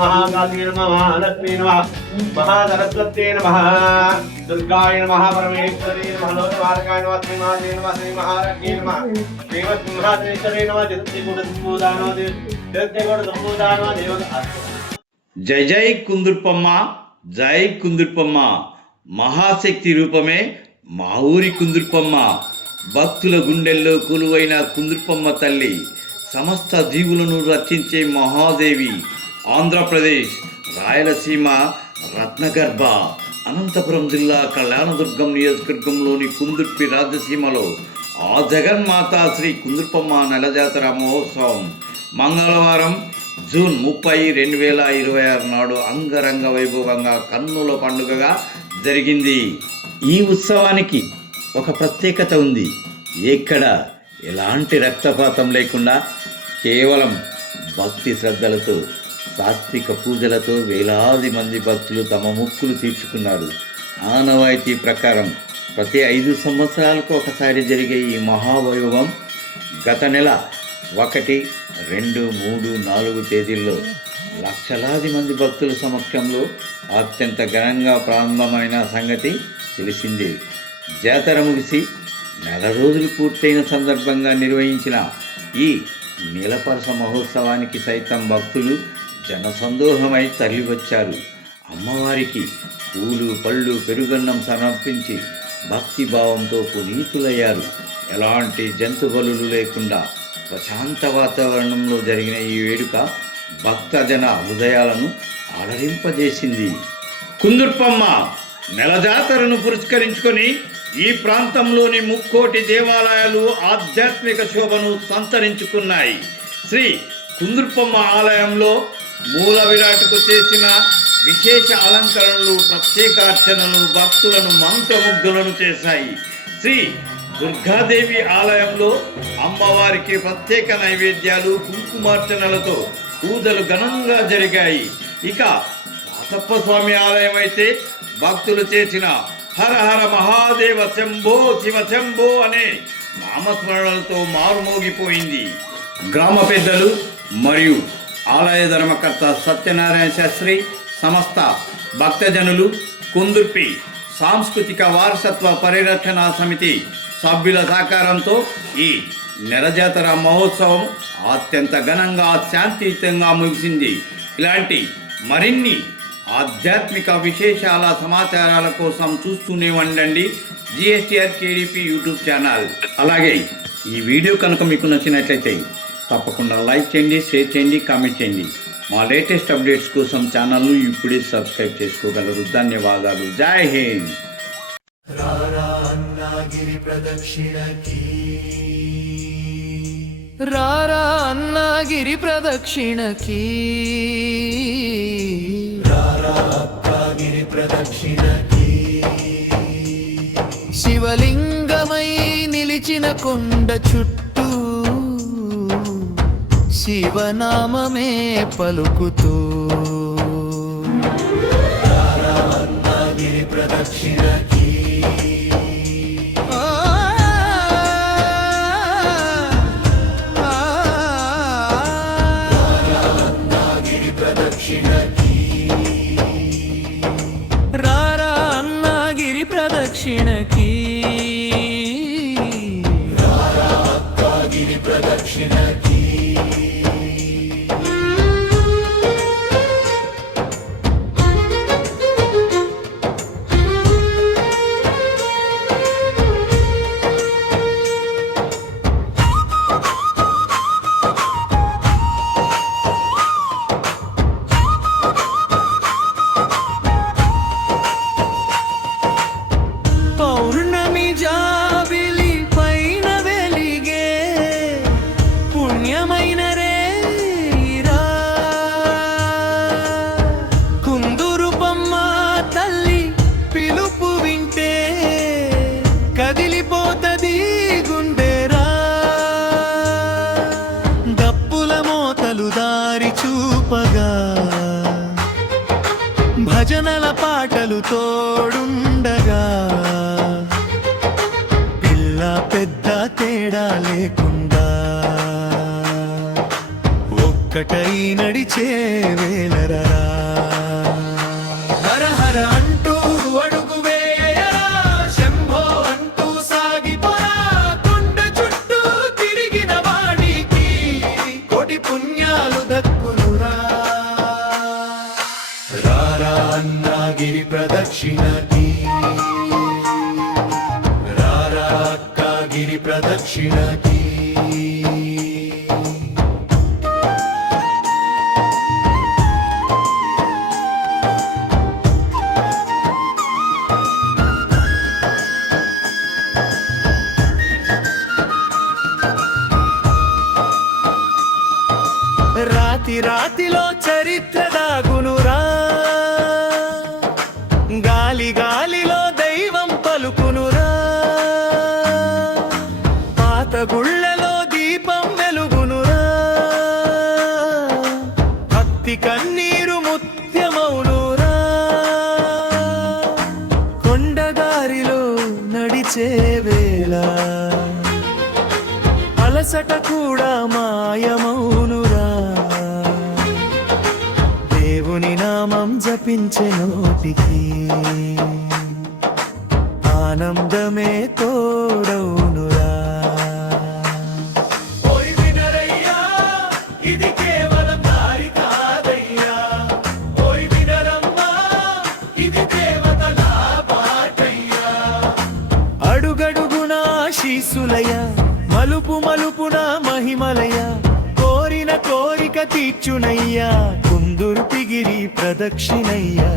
नमः काली नमः महालक्ष्मी नमः महासरस्वती नमः दुर्गाय नमः परमेश्वरी नमः लोकमार्गाय नमः श्रीमाते नमः श्री महालक्ष्मी नमः श्रीमत्सिंहासनेश्वरी नमः जगत्तिगुण देवता। జై జై కుందుర్పమ్మ, జై కుందుర్పమ్మ, మహాశక్తి రూపమే మా ఊరి కుందుర్పమ్మ. భక్తుల గుండెల్లో కొలువైన కుందుర్పమ్మ తల్లి సమస్త జీవులను రక్షించే మహాదేవి. ఆంధ్రప్రదేశ్ రాయలసీమ రత్నగర్భ అనంతపురం జిల్లా కళ్యాణదుర్గం నియోజకవర్గంలోని కుందుర్పి రాజసీమలో ఆ జగన్మాత శ్రీ కుందుర్పమ్మ నెలజాతర మహోత్సవం మంగళవారం జూన్ 30, 2026 నాడు అంగరంగ వైభవంగా కన్నుల పండుగగా జరిగింది. ఈ ఉత్సవానికి ఒక ప్రత్యేకత ఉంది. ఎక్కడ ఎలాంటి రక్తపాతం లేకుండా కేవలం భక్తి శ్రద్ధలతో సాత్విక పూజలతో వేలాది మంది భక్తులు తమ మొక్కులు తీర్చుకున్నారు. ఆనవాయితీ ప్రకారం ప్రతి 5 సంవత్సరాలకు ఒకసారి జరిగే ఈ మహావైభవం గత నెల 1, 2, 3, 4 తేదీల్లో లక్షలాది మంది భక్తుల సమక్షంలో అత్యంత ఘనంగా ప్రారంభమైన సంగతి తెలిసిందే. జాతర ముగిసి నెల రోజులు పూర్తయిన సందర్భంగా నిర్వహించిన ఈ నీలపరస మహోత్సవానికి సైతం భక్తులు జనసందోహమై తరలివచ్చారు. అమ్మవారికి పూలు, పళ్ళు, పెరుగన్నం సమర్పించి భక్తిభావంతో పునీతులయ్యారు. ఎలాంటి జంతు బలులు లేకుండా ప్రశాంత వాతావరణంలో జరిగిన ఈ వేడుక భక్తజన హృదయాలను ఆలరింపజేసింది. కుందుర్పమ్మ నెల జాతరను పురస్కరించుకొని ఈ ప్రాంతంలోని 3 దేవాలయాలు ఆధ్యాత్మిక శోభను సంతరించుకున్నాయి. శ్రీ కుందుర్పమ్మ ఆలయంలో మూల విరాట్కు చేసిన విశేష అలంకరణలు, ప్రత్యేక అర్చనలు భక్తులను మంత్రముగ్ధులను చేశాయి. శ్రీ దుర్గాదేవి ఆలయంలో అమ్మవారికి ప్రత్యేక నైవేద్యాలు, కుంకుమార్చనలతో పూజలు ఘనంగా జరిగాయి. ఇక రాసప్ప స్వామి ఆలయం అయితే భక్తులు చేసిన హర హర మహాదేవ శంభో శివ శంభో అనే నామస్మరణలతో మారుమోగిపోయింది. గ్రామ పెద్దలు మరియు ఆలయ ధర్మకర్త సత్యనారాయణ శాస్త్రి, సమస్త భక్తజనులు, కుందుర్పి సాంస్కృతిక వారసత్వ పరిరక్షణ సమితి సభ్యుల సహకారంతో ఈ నెలజాతర మహోత్సవం అత్యంత ఘనంగా శాంతియుతంగా ముగిసింది. ఇలాంటి మరిన్ని ఆధ్యాత్మిక విశేషాల సమాచారాల కోసం చూస్తూనే ఉండండి జిఎస్టిఆర్ కేడిపి యూట్యూబ్ ఛానల్. అలాగే ఈ వీడియో కనుక మీకు నచ్చినట్లయితే తప్పకుండా లైక్ చేయండి, షేర్ చేయండి, కామెంట్ చేయండి. మా లేటెస్ట్ అప్డేట్స్ కోసం ఛానల్ను ఇప్పుడే సబ్స్క్రైబ్ చేసుకోగలరు. ధన్యవాదాలు. జై హింద్. రారా అన్నగిరి ప్రదక్షిణకి, రారా అన్నగిరి ప్రదక్షిణకి, రారా అక్కగిరి ప్రదక్షిణకి. శివలింగమై నిలిచిన కొండ చుట్టూ శివనామమే పలుకుతూ, రారా అన్నగిరి ప్రదక్షిణకి. రారా అన్నగిరి ప్రదక్షిణకి, రారా అక్కగిరి ప్రదక్షిణకి. పౌర్ణమి జాబిలి పైన వెలిగే పుణ్యమైన రేరా, కుందురుపమ్మ తల్లి పిలుపు వింటే కదిలిపోతది గుండెరా. డప్పుల మోతలు దారి చూపగా, భజనల పాటలు తోడుండగా, పిల్ల పెద్ద తేడా లేకుండా ఒక్క ఒక్కటై నడిచే వేళరా హర హర అంటూ అడుగు వేయరా శంభో అంటూ సాగిపోరా కొండ చుట్టూ తిరిగిన వాడికి కోటి పుణ్యాలు దక్కునురా రారా అన్నా గిరి ప్రదక్షిణకి రారా అక్క గిరి ప్రదక్షిణకి రాతి రాతిలో చరిత్ర దాగునురా గాలి గాలిలో దైవం పలుకునురా పాత గుళ్ళలో దీపం వెలుగునురా భక్తి కన్నీరు ముత్యమౌనురా కొండదారిలో నడిచే వేళ అలసట కూడా మాయమౌనురా దేవుని నామం జపించే నోటికి ఆనందమే తోడౌనురా ఓయ్ వినరయ్యా ఇది కేవలం దారి కాదయ్యా ఓయ్ వినరమ్మా ఇది దేవతల పాటయ్యా అడుగడుగునా ఆశీసులయ మలుపు మలుపున మహిమలయ కోరిన కోరిక తీర్చునయ్యా కుందుర్పిగిరి ప్రదక్షిణయ్యా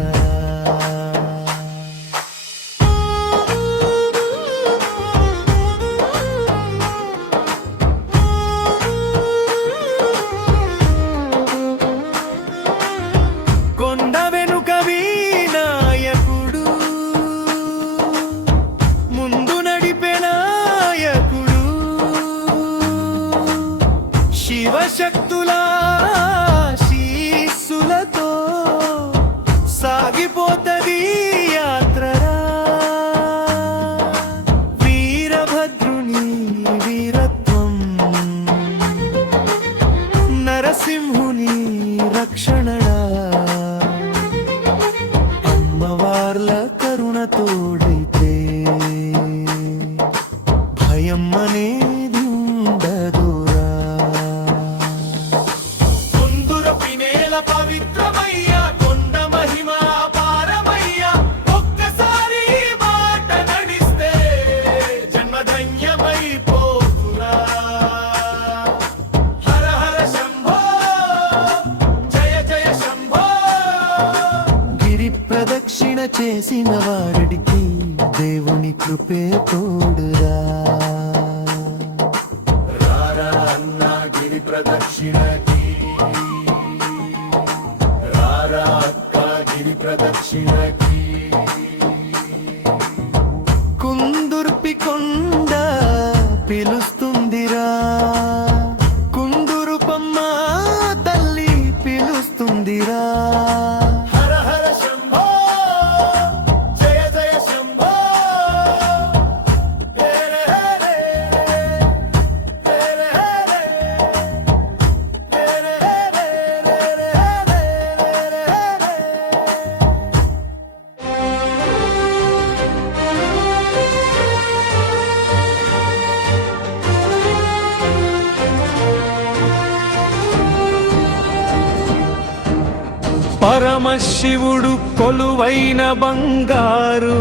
కొండ వెనుక వినాయకుడు ముందు నడిపే నాయకుడు శివశక్తుల శీస్సులతో సాగిపోతది యాత్రరా వీరభద్రుని వీరత్వం నరసింహుని రక్షణడా అమ్మవార్ల కరుణ తోడైతే భయం అనేది ఉండదురా కుందురపి నేల పవిత్రమయ్యా కొండ మహిమ అపారమయ్యా ఒక్కసారి మాట నడిస్తే జన్మధన్యమైపోతురా హర హర శంభో జయ జయ శంభో గిరి ప్రదక్షిణ చేసిన వాడికి దేవుని కృపే తోడురా రారా అన్నా గిరి ప్రదక్షిణకి రారా అక్క గిరి ప్రదక్షిణకి కుందుర్పి కొండ పిలుస్తుందిరా కుందురుపమ్మ తల్లి పిలుస్తుందిరా హర హర శంభో జయ జయ శంభో హరే హరే హరే హరే హరే హరే హరే హరే పరమశివుడు కొలువైన బంగారు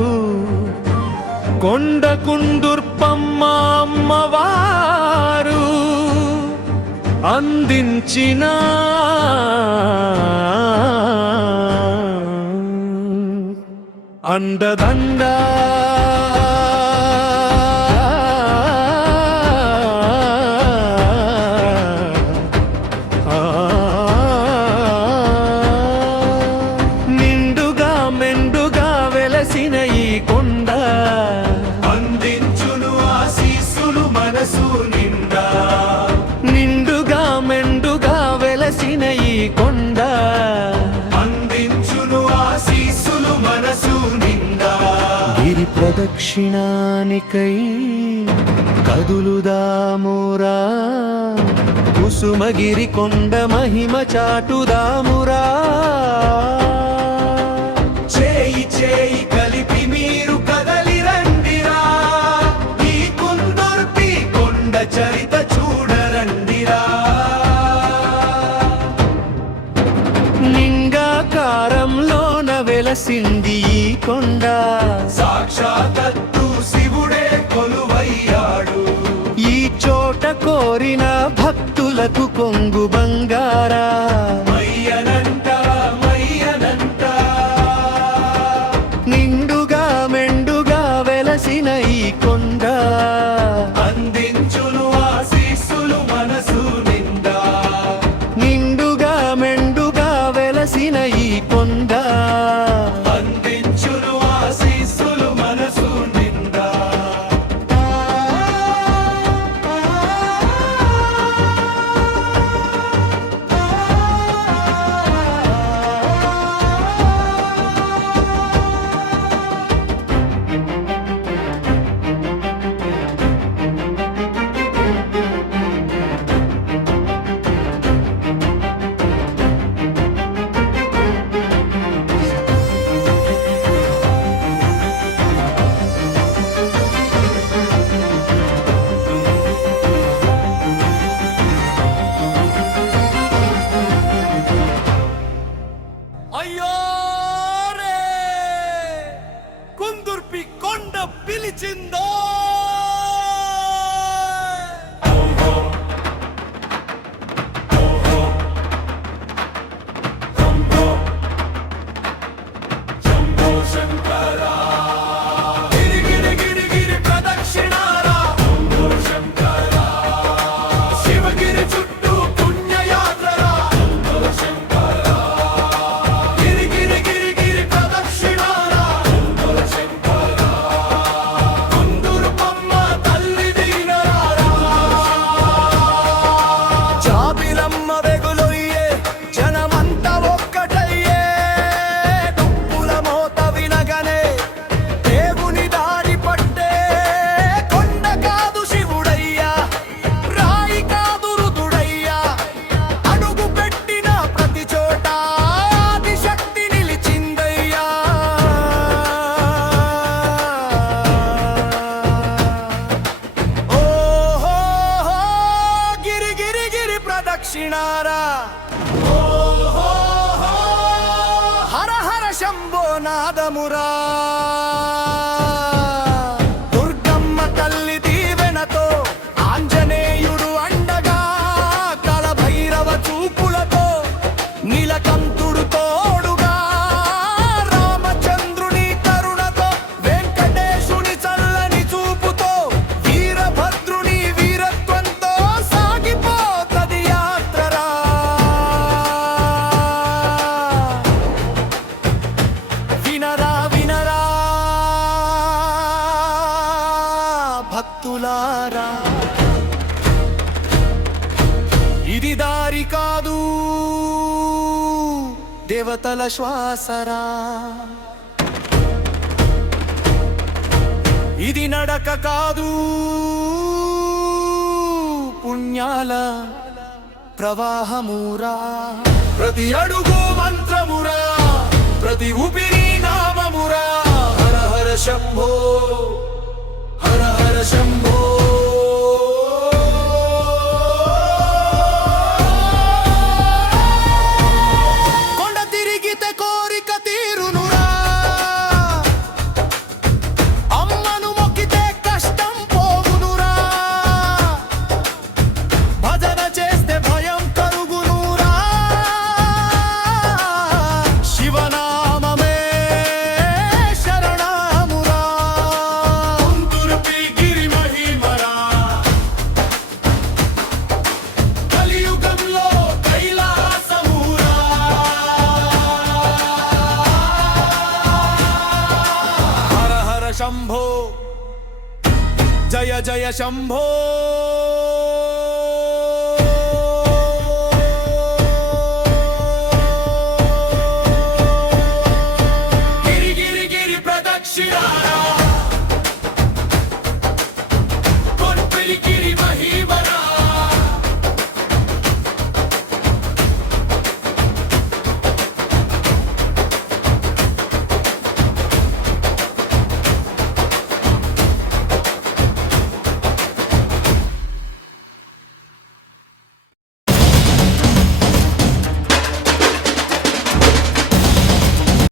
కొండ కుందుర్పమ్మ అమ్మవారు అందించిన అండదండ నిండుగా మెండుగా వెలసిన ఈ కొండ అందించును ఆశీస్సులు మనసు నిండా నిండుగా మెండుగా వెలసిన ఈ కొండ అందించును ఆశీస్సులు మనసు నిండా గిరి దర్శనానికై కదులుదామురా, కుసుమగిరి కొండ మహిమ చాటుదామురా. చేయి చేయి కలిపి మీరు కదలి రండిరా, ఈ కుందుర్పి కొండ చరిత చూడరండిరా. లింగాకారంలోన వెలసింది ఈ కొండ, సాక్షాత్తు శివుడే కొలువయ్యాడు. ఈ చోట కోరిన భక్తులకు కొంగు బంగారా, మయ్యనంట మయ్యనంట. నిండుగా మెండుగా వెలసిన ఈ కొండ, అందించును ఆశీస్సులు మనసు నిండా. నిండుగా మెండుగా వెలసిన ఈ కొండ, అందించును ఆశీస్సులు మనసు నిండా. అయ్యో రే కుందుర్పి కొండ పిలిచిందో. గిరి గిరి గిరి గిరి ప్రదక్షిణారా, శివగిరి చుట్టూ పుణ్యయాత్రరా. గిరి గిరి గిరి గిరి ప్రదక్షిణారా, కుందుర్పమ్మ తల్లి దీనరారా. జాబిలమ్మ వెగులొయ్యే జనమంతా ఒక్కటయ్యే, డుప్పుల మోత వినగనే దేవుని దారి పట్టే. కొండ కాదు శివుడయ్యా, రాయి కాదు రుదుడయ్యా, అడుగు పెట్టిన ప్రతి చోట ఆదిశక్తి నిలిచిందయ్యా. ఓహో గిరి గిరి గిరి ప్రదక్షిణారా, హర హర శంభో నాదమురా. దుర్గమ్మ తల్లి దీవెనతో, ఆంజనేయుడు అండగా, కలభైరవ చూపులతో, నీలకంఠుడు తోడుగా, రామచంద్రుని కరుణతో, వెంకటేశుని చల్లని చూపుతో, వీరభద్రుని వీరత్వంతో సాగిపోతది యాత్రరా. వినరా వినరా భక్తులారా, ఇది దారి కాదు దేవతల శ్వాసరా. ఇది నడక కాదు పుణ్యాల ప్రవాహమురా. ప్రతి అడుగు మంత్రమురా, ప్రతి ఊపిరి నామమురా. హర హర శంభో, హర హర శంభో. కొండ తిరిగితే కోరిక తీరునురా, అమ్మను మొక్కితే కష్టం పోవునురా. భజన చేస్తే భయం కరుగునురా, శివనామమే శరణమురా. కుందుర్పి గిరి మహిమరా, కలియుగంలో కైలాసమురా. హర హర శంభో, జయ జయ శంభో.